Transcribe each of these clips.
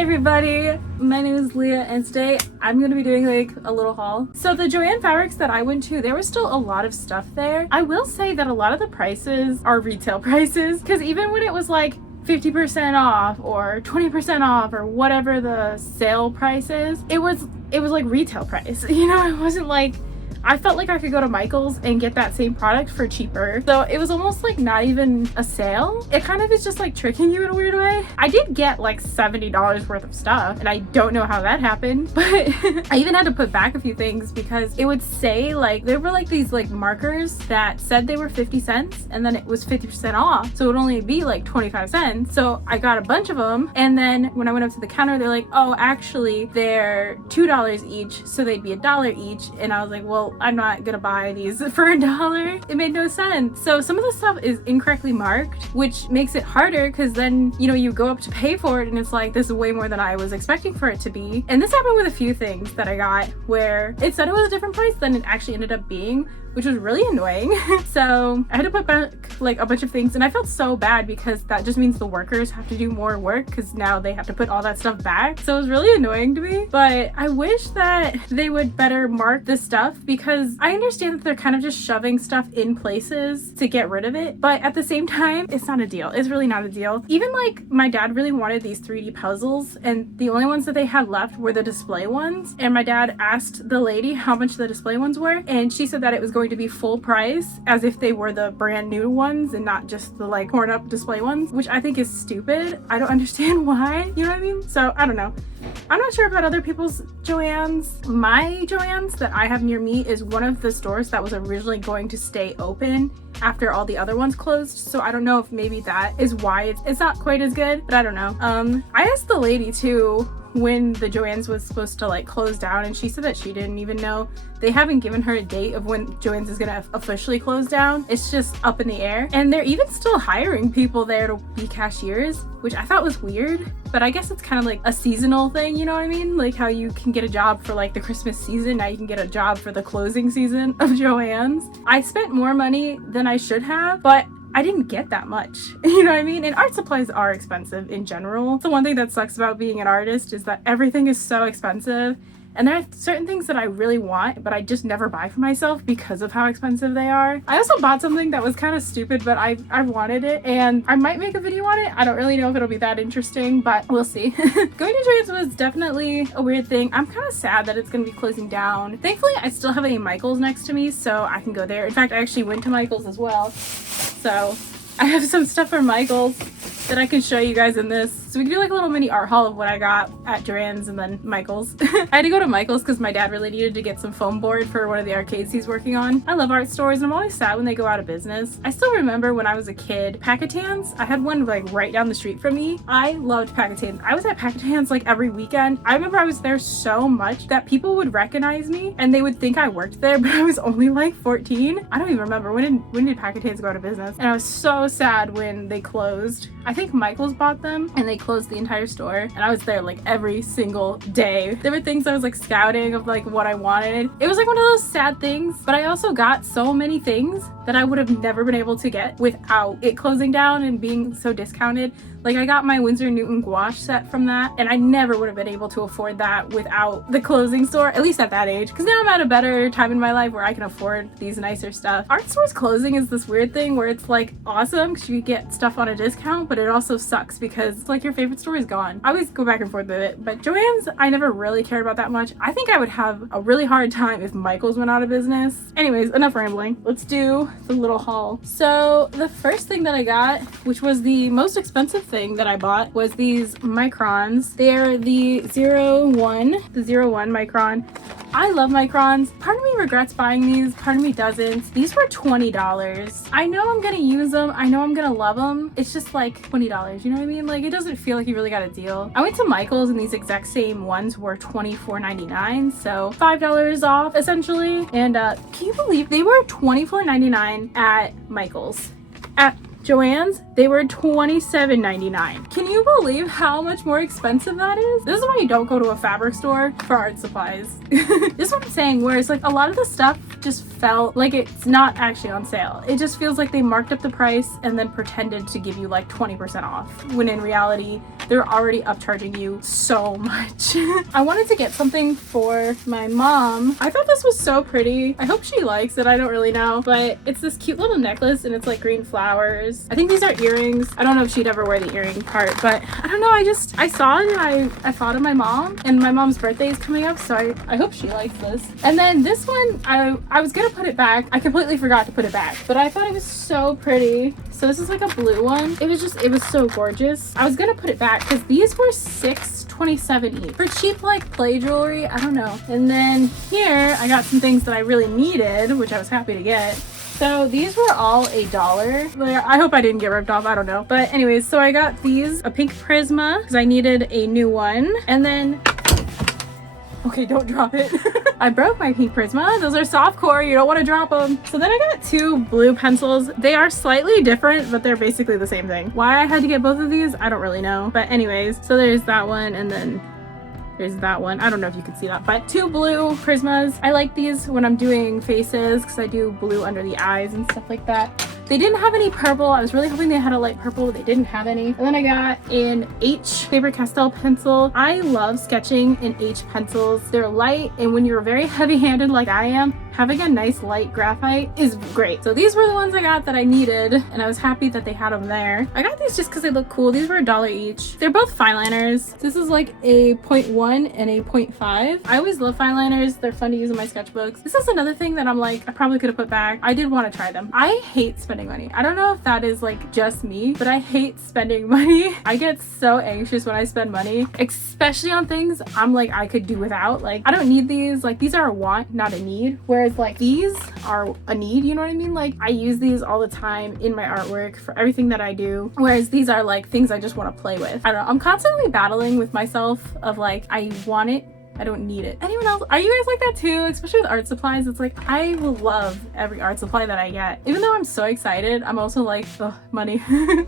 everybody, my name is Leah and today I'm going to be doing like a little haul. So the Joann fabrics that I went to, there was still a lot of stuff there. I will say that a lot of the prices are retail prices because even when it was like 50% off or 20% off or whatever the sale price is, it was like retail price. You know, it wasn't like, I felt like I could go to Michael's and get that same product for cheaper. So it was almost like not even a sale. It kind of is just like tricking you in a weird way. I did get like $70 worth of stuff and I don't know how that happened, but I even had to put back a few things because it would say like, there were like these like markers that said they were 50 cents and then it was 50% off. So it would only be like 25 cents. So I got a bunch of them. And then when I went up to the counter, they're like, oh, actually they're $2 each. So they'd be $1 each. And I was like, well, I'm not gonna buy these for $1. It made no sense. So some of the stuff is incorrectly marked, which makes it harder because then, you know, you go up to pay for it and it's like, this is way more than I was expecting for it to be. And this happened with a few things that I got where it said it was a different price than it actually ended up being, which was really annoying. So I had to put back like a bunch of things and I felt so bad because that just means the workers have to do more work because now they have to put all that stuff back. So it was really annoying to me, but I wish that they would better mark this stuff because I understand that they're kind of just shoving stuff in places to get rid of it. But at the same time, it's not a deal. It's really not a deal. Even like my dad really wanted these 3D puzzles and the only ones that they had left were the display ones. And my dad asked the lady how much the display ones were. And she said that it was going to be full price as if they were the brand new ones and not just the like torn up display ones, which I think is stupid. I don't understand why, you know what I mean? So I don't know. I'm not sure about other people's Joann's. My Joann's that I have near me is one of the stores that was originally going to stay open after all the other ones closed. So I don't know if maybe that is why it's not quite as good, but I don't know. I asked the lady too when the Joann's was supposed to like close down and she said that she didn't even know. They haven't given her a date of when Joann's is gonna officially close down. It's just up in the air. And they're even still hiring people there to be cashiers, which I thought was weird, but I guess it's kind of like a seasonal thing, you know what I mean? Like how you can get a job for like the Christmas season, now you can get a job for the closing season of Joann's. I spent more money than I should have, but I didn't get that much, you know what I mean? And art supplies are expensive in general. The one thing that sucks about being an artist is that everything is so expensive. And there are certain things that I really want, but I just never buy for myself because of how expensive they are. I also bought something that was kind of stupid, but I wanted it and I might make a video on it. I don't really know if it'll be that interesting, but we'll see. Going to Joann's was definitely a weird thing. I'm kind of sad that it's going to be closing down. Thankfully, I still have a Michael's next to me, so I can go there. In fact, I actually went to Michael's as well. So I have some stuff from Michael's that I can show you guys in this. So we can do like a little mini art haul of what I got at Joann's and then Michael's. I had to go to Michael's because my dad really needed to get some foam board for one of the arcades he's working on. I love art stores and I'm always sad when they go out of business. I still remember when I was a kid, Packatans, I had one like right down the street from me. I loved Packatans. I was at Packatans like every weekend. I remember I was there so much that people would recognize me and they would think I worked there, but I was only like 14. I don't even remember. When did Packatans go out of business? And I was so sad when they closed. I think Michael's bought them and they closed the entire store and I was there like every single day. There were things I was like scouting of like what I wanted. It was like one of those sad things, but I also got so many things that I would have never been able to get without it closing down and being so discounted. Like I got my Winsor Newton gouache set from that and I never would have been able to afford that without the closing store, at least at that age. Because now I'm at a better time in my life where I can afford these nicer stuff. Art stores closing is this weird thing where it's like awesome because you get stuff on a discount, but it also sucks because it's like your favorite store is gone. I always go back and forth with it, but Joann's I never really cared about that much. I think I would have a really hard time if Michael's went out of business. Anyways, enough rambling. Let's do the little haul. So the first thing that I got, which was the most expensive thing that I bought, was these microns. They're the 01 micron. I love microns. Part of me regrets buying these, part of me doesn't. These were $20. I know I'm gonna use them. I know I'm gonna love them. It's just like $20, you know what I mean? Like it doesn't feel like you really got a deal. I went to Michael's and these exact same ones were $24.99, so $5 off essentially. And can you believe they were $24.99 at Michael's? At Joann's, they were $27.99. Can you believe how much more expensive that is? This is why you don't go to a fabric store for art supplies. This is what I'm saying, whereas like a lot of the stuff just felt like it's not actually on sale. It just feels like they marked up the price and then pretended to give you like 20% off, when in reality, they're already upcharging you so much. I wanted to get something for my mom. I thought this was so pretty. I hope she likes it. I don't really know, but it's this cute little necklace and it's like green flowers. I think these are earrings. I don't know if she'd ever wear the earring part, but I don't know. I saw it and I thought of my mom, and my mom's birthday is coming up, so I hope she likes this. And then this one, I was gonna put it back. I completely forgot to put it back, but I thought it was so pretty. So this is like a blue one. It was so gorgeous. I was gonna put it back because these were $6.27 each for cheap like play jewelry. I don't know. And then here I got some things that I really needed, which I was happy to get. So these were all $1. I hope I didn't get ripped off. I don't know. But anyways, so I got these, a pink Prisma, because I needed a new one. And then, okay, don't drop it. I broke my pink Prisma. Those are soft core. You don't want to drop them. So then I got two blue pencils. They are slightly different, but they're basically the same thing. Why I had to get both of these, I don't really know. But anyways, so there's that one, and then there's that one. I don't know if you can see that, but two blue Prismas. I like these when I'm doing faces because I do blue under the eyes and stuff like that. They didn't have any purple. I was really hoping they had a light purple, but they didn't have any. And then I got an H Faber-Castell pencil. I love sketching in H pencils. They're light, and when you're very heavy-handed like I am, having a nice light graphite is great. So these were the ones I got that I needed, and I was happy that they had them there. I got these just because they look cool. These were $1 each. They're both fine liners. This is like a 0.1 and a 0.5. I always love fine liners. They're fun to use in my sketchbooks. This is another thing that I'm like, I probably could have put back. I did want to try them. I hate spending money. I don't know if that is like just me, but I hate spending money. I get so anxious when I spend money, especially on things I'm like I could do without. Like, I don't need these. Like, these are a want, not a need. Whereas like these are a need, you know what I mean? Like, I use these all the time in my artwork for everything that I do. Whereas these are like things I just want to play with. I don't know. I'm constantly battling with myself of like, I want it, I don't need it. Anyone else? Are you guys like that too? Especially with art supplies. It's like, I will love every art supply that I get. Even though I'm so excited, I'm also like, ugh, money.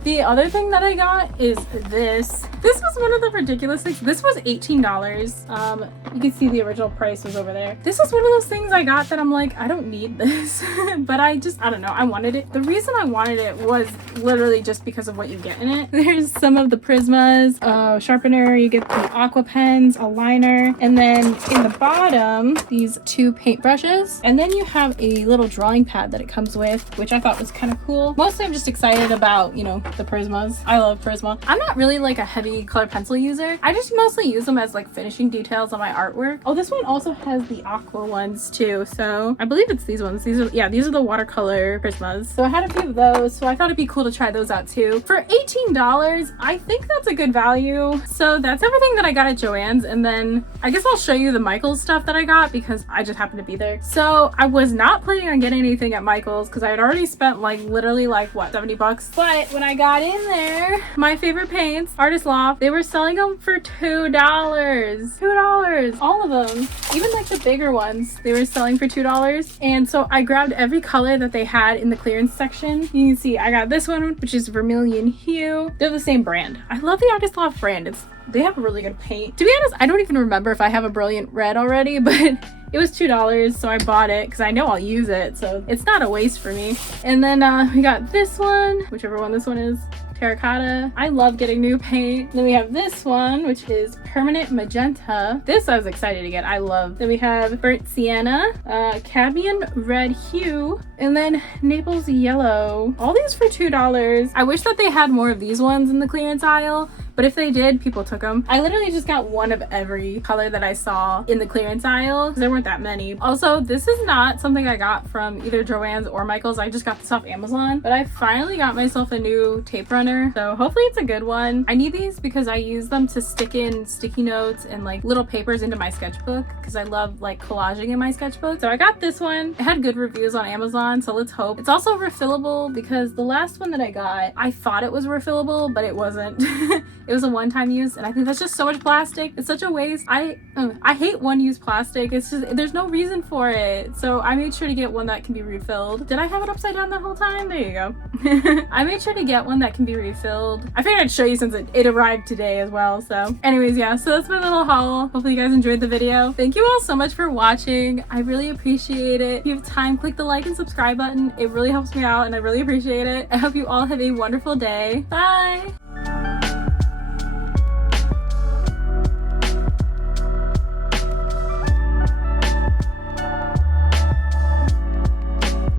The other thing that I got is this. This was one of the ridiculous things. This was $18. You can see the original price was over there. This is one of those things I got that I'm like, I don't need this. But I don't know, I wanted it. The reason I wanted it was literally just because of what you get in it. There's some of the Prismas, sharpener, you get the aqua pens, a liner, and then in the bottom, these two paintbrushes. And then you have a little drawing pad that it comes with, which I thought was kind of cool. Mostly I'm just excited about, you know, the Prismas. I love Prisma. I'm not really like a heavy color pencil user. I just mostly use them as like finishing details on my artwork. Oh, this one also has the aqua ones too. So I believe it's these ones. These are the watercolor Prismas. So I had a few of those. So I thought it'd be cool to try those out too. For $18, I think that's a good value. So that's everything that I got at Joann's. And then I guess I'll show you the Michaels stuff that I got because I just happened to be there. So I was not planning on getting anything at Michaels because I had already spent like literally like what, $70? But when I got in there, my favorite paints, Artist Loft, they were selling them for $2. $2, all of them. Even like the bigger ones, they were selling for $2. And so I grabbed every color that they had in the clearance section. You can see I got this one, which is Vermilion Hue. They're the same brand. I love the Artist Loft brand. They have a really good paint. To be honest, I don't even remember if I have a Brilliant Red already, but it was $2, so I bought it because I know I'll use it, so it's not a waste for me. And then we got this one, whichever one this one is, Terracotta. I love getting new paint. Then we have this one, which is Permanent Magenta. This I was excited to get. I love. Then we have Burnt Sienna, Cadmium Red Hue, and then Naples Yellow. All these for $2. I wish that they had more of these ones in the clearance aisle, but if they did, people took them. I literally just got one of every color that I saw in the clearance aisle because there weren't that many. Also, this is not something I got from either Joann's or Michael's. I just got this off Amazon, but I finally got myself a new tape runner. So hopefully it's a good one. I need these because I use them to stick in sticky notes and like little papers into my sketchbook because I love like collaging in my sketchbook. So I got this one. It had good reviews on Amazon, so let's hope. It's also refillable because the last one that I got, I thought it was refillable, but it wasn't. It was a one-time use, and I think that's just so much plastic. It's such a waste. I hate one-use plastic. It's just, there's no reason for it. So I made sure to get one that can be refilled. Did I have it upside down that whole time? There you go. I made sure to get one that can be refilled. I figured I'd show you since it arrived today as well. So anyways, yeah, so that's my little haul. Hopefully you guys enjoyed the video. Thank you all so much for watching. I really appreciate it. If you have time, click the like and subscribe button. It really helps me out and I really appreciate it. I hope you all have a wonderful day. Bye!